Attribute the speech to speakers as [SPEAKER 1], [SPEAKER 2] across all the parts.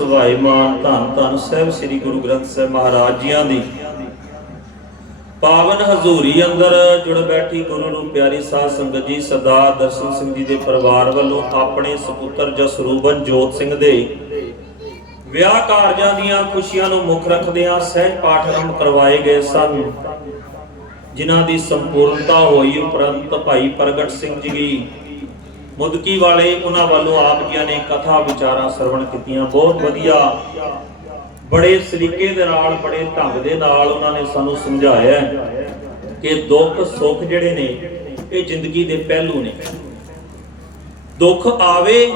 [SPEAKER 1] ਸਵਾਈ ਧੰਨ ਧੰਨ ਸਾਹਿਬ ਸ੍ਰੀ ਗੁਰੂ ਗ੍ਰੰਥ ਸਾਹਿਬ ਮਹਾਰਾਜ ਜੀਆਂ ਦੀ। ਪਾਵਨ ਹਜ਼ੂਰੀ ਅੰਦਰ ਜੁੜ ਬੈਠੀ ਗੁਰੂ ਨੂੰ ਪਿਆਰੀ ਸਾਧ ਸੰਗਤ ਜੀ, ਸਰਦਾਰ ਦਰਸ਼ਨ ਸਿੰਘ ਜੀ ਦੇ ਪਰਿਵਾਰ ਵੱਲੋਂ ਆਪਣੇ ਸੁਪੁੱਤਰ ਜਸਰੂਬਨ ਜੋਤ ਸਿੰਘ ਦੇ ਵਿਆਹ ਕਾਰਜਾਂ ਦੀਆਂ ਖੁਸ਼ੀਆਂ ਨੂੰ ਮੁੱਖ ਰੱਖਦਿਆਂ ਸਹਿਜ ਪਾਠ ਆਰੰਭ ਕਰਵਾਏ ਗਏ ਸਨ। ਜਿਨ੍ਹਾਂ ਦੀ ਸੰਪੂਰਨਤਾ ਹੋਈ ਉਪਰੰਤ ਭਾਈ ਪ੍ਰਗਟ ਸਿੰਘ ਜੀ ਮੁਦਕੀ ਵਾਲੇ ਉਹਨਾਂ ਵੱਲੋਂ ਆਪ ਜੀਆਂ ਨੇ ਕਥਾ ਵਿਚਾਰਾਂ ਸਰਵਣ ਕੀਤੀਆਂ। ਬਹੁਤ ਵਧੀਆ। ਬੜੇ ਸਲੀਕੇ ਦੇ ਨਾਲ, ਬੜੇ ਢੰਗ ਦੇ ਨਾਲ ਉਹਨਾਂ ਨੇ ਸਾਨੂੰ ਸਮਝਾਇਆ ਕਿ ਦੁੱਖ, ਸੁੱਖ ਜਿਹੜੇ ਨੇ, ਇਹ ਜ਼ਿੰਦਗੀ ਦੇ ਪਹਿਲੂ ਨੇ। ਦੁੱਖ ਆਵੇ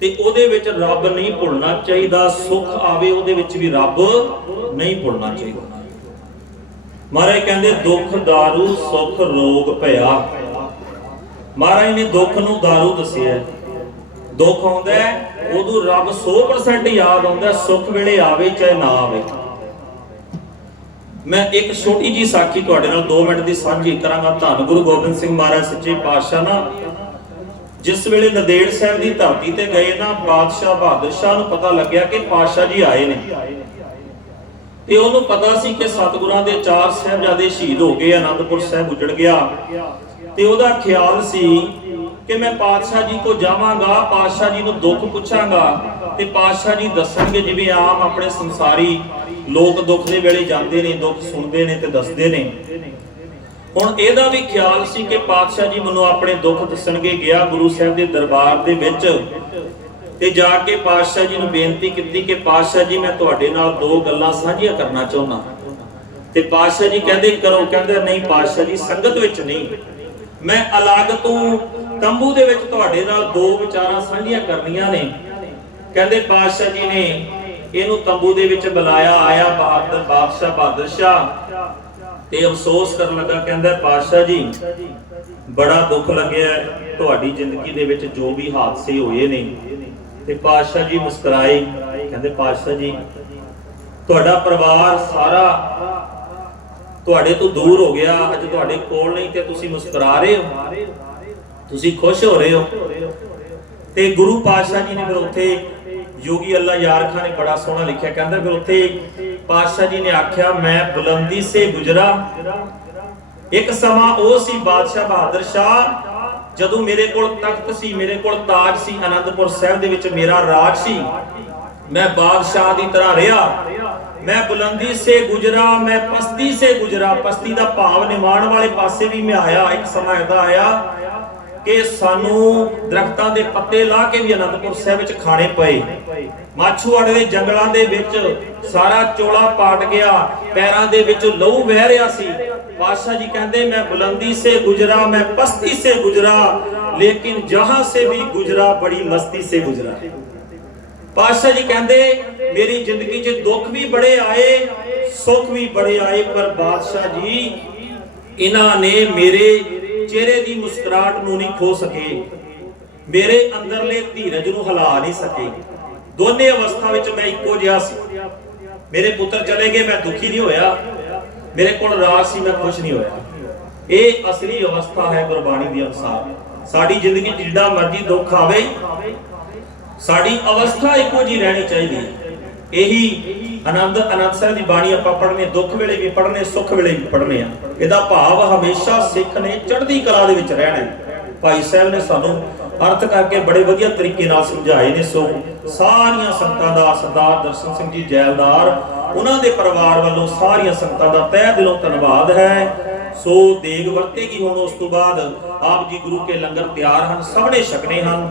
[SPEAKER 1] ਤੇ ਉਹਦੇ ਵਿੱਚ ਰੱਬ ਨਹੀਂ ਭੁੱਲਣਾ ਚਾਹੀਦਾ। ਸੁੱਖ ਆਵੇ ਉਹਦੇ ਵਿੱਚ ਵੀ ਰੱਬ ਨਹੀਂ ਭੁੱਲਣਾ ਚਾਹੀਦਾ। ਮਹਾਰਾਜ ਕਹਿੰਦੇ, ਦੁੱਖ दारू ਸੁੱਖ ਰੋਗ ਭਇਆ। ਮਹਾਰਾਜ ਨੇ ਦੁੱਖ ਨੂੰ दारू ਦੱਸਿਆ ਦੁੱਖ ਆਉਂਦਾ ਹੈ, ਉਦੋਂ ਰੱਬ 100% ਯਾਦ ਆਉਂਦਾ ਸੁੱਖ ਵੇਲੇ ਆਵੇ ਚਾਹੇ ਨਾ ਆਵੇ। ਮੈਂ ਇੱਕ ਛੋਟੀ ਜੀ ਸਾਖੀ ਤੁਹਾਡੇ ਨਾਲ 2 ਮਿੰਟ ਦੀ ਸਾਂਝੀ ਕਰਾਂਗਾ। ਧੰਨ ਗੁਰੂ ਗੋਬਿੰਦ ਸਿੰਘ ਮਹਾਰਾਜ ਸੱਚੇ ਪਾਤਸ਼ਾਹ ਨਾ ਜਿਸ ਵੇਲੇ ਨਦੇੜ ਸਾਹਿਬ ਦੀ ਧਰਤੀ ਤੇ ਗਏ ਨਾ ਬਾਦਸ਼ਾਹ ਬਹਾਦਰ ਸ਼ਾਹ ਨੂੰ ਪਤਾ ਲੱਗਿਆ ਕਿ ਪਾਤਸ਼ਾਹ ਜੀ ਆਏ ਨੇ। ਤੇ ਉਹਨੂੰ ਪਤਾ ਸੀ ਕਿ ਸਤਿਗੁਰਾਂ ਦੇ ਚਾਰ ਸਾਹਿਬਜ਼ਾਦੇ ਸ਼ਹੀਦ ਹੋ ਗਏ ਅਨੰਦਪੁਰ ਸਾਹਿਬ ਉਜੜ ਗਿਆ। ਤੇ ਉਹਦਾ ਖਿਆਲ ਸੀ ਕਿ ਮੈਂ ਪਾਤਸ਼ਾਹ ਜੀ ਕੋ ਜਾਵਾਂਗਾ, ਪਾਤਸ਼ਾਹ ਜੀ ਨੂੰ ਦੁੱਖ ਪੁੱਛਾਂਗਾ ਤੇ ਪਾਤਸ਼ਾਹ ਜੀ ਦੱਸਣਗੇ ਜਿਵੇਂ ਆਮ ਆਪਣੇ ਸੰਸਾਰੀ ਲੋਕ ਦੁੱਖ ਦੇ ਵੇਲੇ ਜਾਂਦੇ ਨੇ, ਦੁੱਖ ਸੁਣਦੇ ਨੇ ਤੇ ਦੱਸਦੇ ਨੇ। ਹੁਣ ਇਹਦਾ ਵੀ ਖਿਆਲ ਸੀ ਕਿ ਪਾਤਸ਼ਾਹ ਜੀ ਮੈਨੂੰ ਆਪਣੇ ਦੁੱਖ ਦੱਸਣਗੇ, ਗਿਆ ਗੁਰੂ ਸਾਹਿਬ ਦੇ ਦਰਬਾਰ ਦੇ ਵਿੱਚ ਤੇ ਜਾ ਕੇ ਪਾਤਸ਼ਾਹ ਜੀ ਨੂੰ ਬੇਨਤੀ ਕੀਤੀ ਕਿ ਪਾਤਸ਼ਾਹ ਜੀ, ਮੈਂ ਤੁਹਾਡੇ ਨਾਲ ਦੋ ਗੱਲਾਂ ਸਾਂਝੀਆਂ ਕਰਨਾ ਚਾਹੁੰਦਾ। ਤੇ ਪਾਤਸ਼ਾਹ ਜੀ ਕਹਿੰਦੇ ਕਰੋ, ਕਹਿੰਦੇ ਨਹੀਂ, ਪਾਤਸ਼ਾਹ ਜੀ ਸੰਗਤ ਵਿੱਚ ਨਹੀਂ। ਮੈਂ ਅਲੱਗ ਤੋਂ ਤੰਬੂ ਦੇ ਵਿੱਚ ਤੁਹਾਡੇ ਨਾਲ ਦੋ ਵਿਚਾਰਾਂ ਸਾਂਝੀਆਂ ਕਰਨੀਆਂ ਨੇ। ਕਹਿੰਦੇ ਪਾਤਸ਼ਾਹ ਜੀ ਨੇ ਇਹਨੂੰ ਤੰਬੂ ਦੇ ਵਿੱਚ ਬੁਲਾਇਆ, ਆਇਆ ਬਹਾਦਰ, ਬਾਦਸ਼ਾਹ, ਬਹਾਦਰ ਸ਼ਾਹ। ਤੇ ਅਫਸੋਸ ਕਰਨ ਲੱਗਾ, ਕਹਿੰਦਾ ਪਾਤਸ਼ਾਹ ਜੀ, ਬੜਾ ਦੁੱਖ ਲੱਗਿਆ ਤੁਹਾਡੀ ਜ਼ਿੰਦਗੀ ਦੇ ਵਿੱਚ ਜੋ ਵੀ ਹਾਦਸੇ ਹੋਏ ਨੇ। ਤੇ ਪਾਤਸ਼ਾਹ ਜੀ ਮੁਸਕਰਾਏ, ਕਹਿੰਦੇ ਪਾਤਸ਼ਾਹ ਜੀ, ਤੁਹਾਡਾ ਪਰਿਵਾਰ ਸਾਰਾ ਤੁਹਾਡੇ ਤੋਂ ਦੂਰ ਹੋ ਗਿਆ, ਅੱਜ ਤੁਹਾਡੇ ਕੋਲ ਨਹੀਂ ਤੇ ਤੁਸੀਂ ਮੁਸਕਰਾ ਰਹੇ ਹੋ। ਤੁਸੀਂ ਖੁਸ਼ ਹੋ ਰਹੇ ਹੋ। ਤੇ ਗੁਰੂ ਪਾਤਸ਼ਾਹ ਜੀ ਨੇ ਫਿਰ ਉੱਥੇ ਯੋਗੀ ਅੱਲਾ ਯਾਰ ਖਾਨ ਨੇ ਬੜਾ ਸੋਹਣਾ ਲਿਖਿਆ, ਕਹਿੰਦਾ ਫਿਰ ਉੱਥੇ ਪਾਤਸ਼ਾਹ ਜੀ ਨੇ ਆਖਿਆ, ਮੈਂ ਬੁਲੰਦੀ ਸੇ ਗੁਜਰਾ। ਇੱਕ ਸਮਾਂ ਉਹ ਸੀ ਬਾਦਸ਼ਾਹ ਬਹਾਦਰ ਸ਼ਾਹ, ਜਦੋਂ ਮੇਰੇ ਕੋਲ ਤਖਤ ਸੀ, ਮੇਰੇ ਕੋਲ ਤਾਜ ਸੀ ਆਨੰਦਪੁਰ ਸਾਹਿਬ ਦੇ ਵਿੱਚ ਮੇਰਾ ਰਾਜ ਸੀ। ਮੈਂ ਬਾਦਸ਼ਾਹ ਦੀ ਤਰ੍ਹਾਂ ਰਿਹਾ। ਮੈਂ ਬੁਲੰਦੀ ਸੇ ਗੁਜਰਾ, ਮੈਂ ਪਸਤੀ ਸੇ ਗੁਜਰਾ। ਪਸਤੀ ਦਾ ਭਾਵ ਨਿਮਾਣ ਵਾਲੇ ਪਾਸੇ ਵੀ ਮੈਂ ਆਇਆ, ਇੱਕ ਸਮਾਂ ਇਹਦਾ ਆਇਆ ਕਿ ਸਾਨੂੰ ਦਰਖਤਾਂ ਦੇ ਪੱਤੇ ਲਾ ਕੇ ਵੀ ਅਨੰਦਪੁਰ ਸਾਹਿਬ ਵਿੱਚ ਖਾਣੇ ਪਏ। ਮਾਛੂਵਾੜੇ ਦੇ ਜੰਗਲਾਂ ਦੇ ਵਿੱਚ ਸਾਰਾ ਚੋਲਾ ਪਾਟ ਗਿਆ, ਪੈਰਾਂ ਦੇ ਵਿੱਚ ਲਹੂ ਵਹਿ ਰਿਹਾ ਸੀ। ਪਾਤਸ਼ਾਹ ਜੀ ਕਹਿੰਦੇ, ਮੈਂ ਬੁਲੰਦੀ ਸੇ ਗੁਜਰਾ, ਮੈਂ ਪਸਤੀ ਸੇ ਗੁਜਰਾ, ਲੇਕਿਨ ਜਹਾਂ ਸੇ ਵੀ ਗੁਜਰਾ, ਬੜੀ ਮਸਤੀ ਸੇ ਗੁਜਰਾ। ਪਾਤਸ਼ਾਹ ਜੀ ਕਹਿੰਦੇ, ਮੇਰੀ ਜ਼ਿੰਦਗੀ 'ਚ ਦੁੱਖ ਵੀ ਬੜੇ ਆਏ, ਸੁੱਖ ਵੀ ਬੜੇ ਆਏ, ਪਰ ਬਾਦਸ਼ਾਹ ਜੀ, ਇਹਨਾਂ ਨੇ ਮੇਰੇ ਚਿਹਰੇ ਦੀ ਮੁਸਕਰਾਹਟ ਨੂੰ ਨਹੀਂ ਖੋ ਸਕੇ। ਮੇਰੇ ਅੰਦਰਲੇ ਧੀਰਜ ਨੂੰ ਹਿਲਾ ਨਹੀਂ ਸਕੇ। ਦੋਨੇ ਅਵਸਥਾ ਵਿੱਚ ਮੈਂ ਇੱਕੋ ਜਿਹਾ ਸੀ। ਮੇਰੇ ਪੁੱਤਰ ਚਲੇ ਗਏ, ਮੈਂ ਦੁਖੀ ਨਹੀਂ ਹੋਇਆ। ਮੇਰੇ ਕੋਲ ਰਾਜ ਸੀ, ਮੈਂ ਖੁਸ਼ ਨਹੀਂ ਹੋਇਆ। ਇਹ ਅਸਲੀ ਅਵਸਥਾ ਹੈ ਗੁਰਬਾਣੀ ਦੇ ਅਨੁਸਾਰ। ਸਾਡੀ ਜ਼ਿੰਦਗੀ 'ਚ ਜਿੱਡਾ ਮਰਜ਼ੀ ਦੁੱਖ ਆਵੇ ਸਾਡੀ ਅਵਸਥਾ ਇੱਕੋ ਜੀ ਰਹਿਣੀ ਚਾਹੀਦੀ ਹੈ। ਇਹੀ ਆਨੰਦ ਆਨੰਦ ਸਾਹਿਬ ਦੀ ਬਾਣੀ ਆਪਾਂ ਪੜ੍ਹਨੇ, ਦੁੱਖ ਵੇਲੇ ਵੀ ਪੜ੍ਹਨੇ, ਸੁੱਖ ਵੇਲੇ ਵੀ ਪੜ੍ਹਨੇ ਆ। ਇਹਦਾ ਭਾਵ ਹਮੇਸ਼ਾ ਸਿੱਖ ਨੇ ਚੜ੍ਹਦੀ ਕਲਾ ਦੇ ਵਿੱਚ ਰਹਿਣਾ ਹੈ। ਭਾਈ ਸਾਹਿਬ ਨੇ ਸਾਨੂੰ ਅਰਥ ਕਰਕੇ ਬੜੇ ਵਧੀਆ ਤਰੀਕੇ ਨਾਲ ਸਮਝਾਏ ਨੇ ਸੋ ਸਾਰੀਆਂ ਸੰਗਤਾਂ ਦਾ, ਸਰਦਾਰ ਦਰਸ਼ਨ ਸਿੰਘ ਜੀ ਜੈਲਦਾਰ, ਉਹਨਾਂ ਦੇ ਪਰਿਵਾਰ ਵੱਲੋਂ ਸਾਰੀਆਂ ਸੰਗਤਾਂ ਦਾ ਤਹਿ ਦਿਲੋਂ ਧੰਨਵਾਦ ਹੈ। ਸੋ ਦੇਗ ਵਰਤੇਗੀ ਹੁਣ ਉਸ ਤੋਂ ਬਾਅਦ ਆਪ ਜੀ ਗੁਰੂ ਕੇ ਲੰਗਰ ਤਿਆਰ ਹਨ, ਸਭ ਨੇ ਛਕਨੇ ਹਨ।